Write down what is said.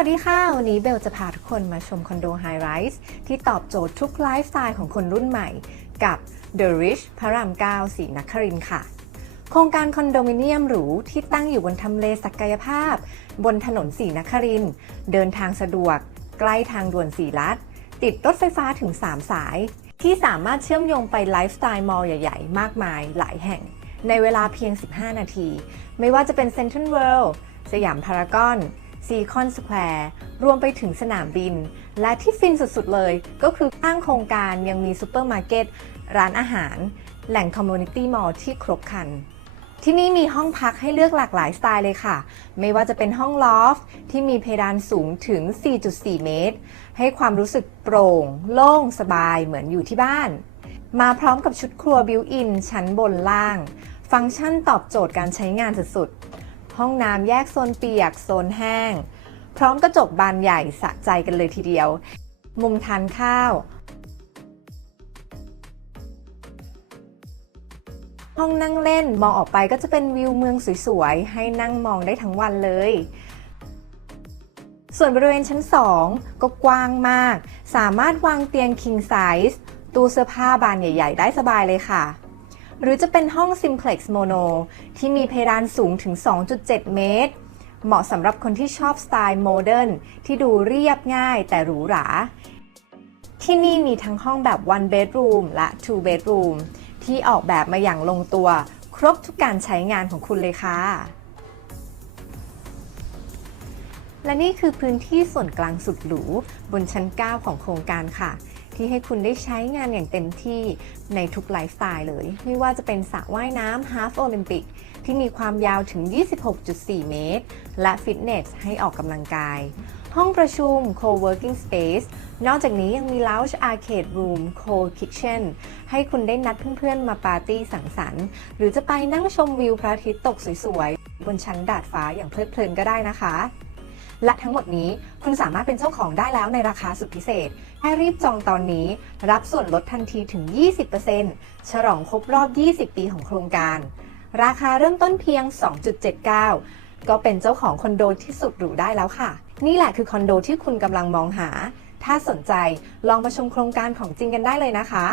วัสดีค่ะ วันนี้เบลจะพาทุกคนมาชมคอนโดไฮไรส์ที่ตอบโจทย์ทุกไลฟ์สไตล์ของคนรุ่นใหม่กับ The Rich พระราม9สีนครินค่ะ โครงการคอนโดมิเนียมหรูที่ตั้งอยู่บนทำเลศักยภาพ บนถนนสีนครินเดินทางสะดวก ใกล้ทางด่วนสีลัด ติดรถไฟฟ้าถึง 3 สาย ที่สามารถเชื่อมโยงไปไลฟ์สไตล์มอลล์ใหญ่ๆ มากมายหลายแห่ง ในเวลาเพียง 15 นาที ไม่ว่าจะเป็นเซ็นทรัลเวิลด์สยามพารากอน ซีคอนสแควร์รวมไปถึงสนามบิน และที่ฟินสุดๆเลยก็คือข้างโครงการยังมีซูเปอร์มาร์เก็ตร้านอาหาร แหล่งคอมมูนิตี้มอลล์ที่ครบครัน ที่นี่มีห้องพักให้เลือกหลากหลายสไตล์เลยค่ะ ไม่ว่าจะเป็นห้องลอฟท์ที่มีเพดานสูงถึง 4.4 เมตร ให้ความรู้สึกโปร่ง โล่ง สบายเหมือนอยู่ที่บ้าน มาพร้อมกับชุดครัวบิวอินชั้นบนล่าง ฟังก์ชันตอบโจทย์การใช้งานสุดๆ ห้องน้ำแยกโซนเปียก โซนแห้ง พร้อมกระจกบานใหญ่สะใจกันเลยทีเดียว มุมทานข้าว ห้องนั่งเล่นมองออกไปก็จะเป็นวิวเมืองสวยๆ ให้นั่งมองได้ทั้งวันเลย ส่วนบริเวณชั้น 2 ก็กว้างมาก สามารถวางเตียง king size ตู้เสื้อผ้าบานใหญ่ ๆ ได้สบายเลยค่ะ หรือจะเป็นห้อง simplex mono ที่มีเพดานสูงถึง 2.7 เมตร เหมาะสำหรับคนที่ชอบสไตล์โมเดิร์นที่ดูเรียบง่ายแต่หรูหรา ที่นี่มีทั้งห้องแบบ one bedroom และ two bedroom ที่ออกแบบมาอย่างลงตัว ครบทุกการใช้งานของคุณเลยค่ะ และนี่คือพื้นที่ส่วนกลางสุดหรูบนชั้น 9 ของโครงการค่ะ ที่ให้คุณได้ใช้งานอย่างเต็มที่ในทุกไลฟ์สไตล์เลย ไม่ว่าจะเป็นสระว่ายน้ำ Half Olympic ที่มีความยาวถึง 26.4 เมตร และฟิตเนสให้ออกกำลังกาย ห้องประชุม Co-working Space นอกจากนี้ยังมี Lounge Arcade Room Co-Kitchen ให้คุณได้นัดเพื่อนๆ มาปาร์ตี้สังสรรค์ หรือจะไปนั่งชมวิวพระอาทิตย์ตกสวยๆ บนชั้นดาดฟ้าอย่างเพลิดเพลินก็ได้นะคะ และทั้งหมดนี้คุณสามารถเป็นเจ้าของได้แล้วในราคาสุดพิเศษ ให้รีบจองตอนนี้ รับส่วนลดทันทีถึง 20%ฉลองครบรอบ 20 ปีของโครงการ ราคาเริ่มต้นเพียง 2.79 ก็เป็นเจ้าของคอนโดที่สุดหรูได้แล้วค่ะ นี่แหละคือคอนโดที่คุณกำลังมองหา ถ้าสนใจลองมาชมโครงการของจริงกันได้เลยนะคะ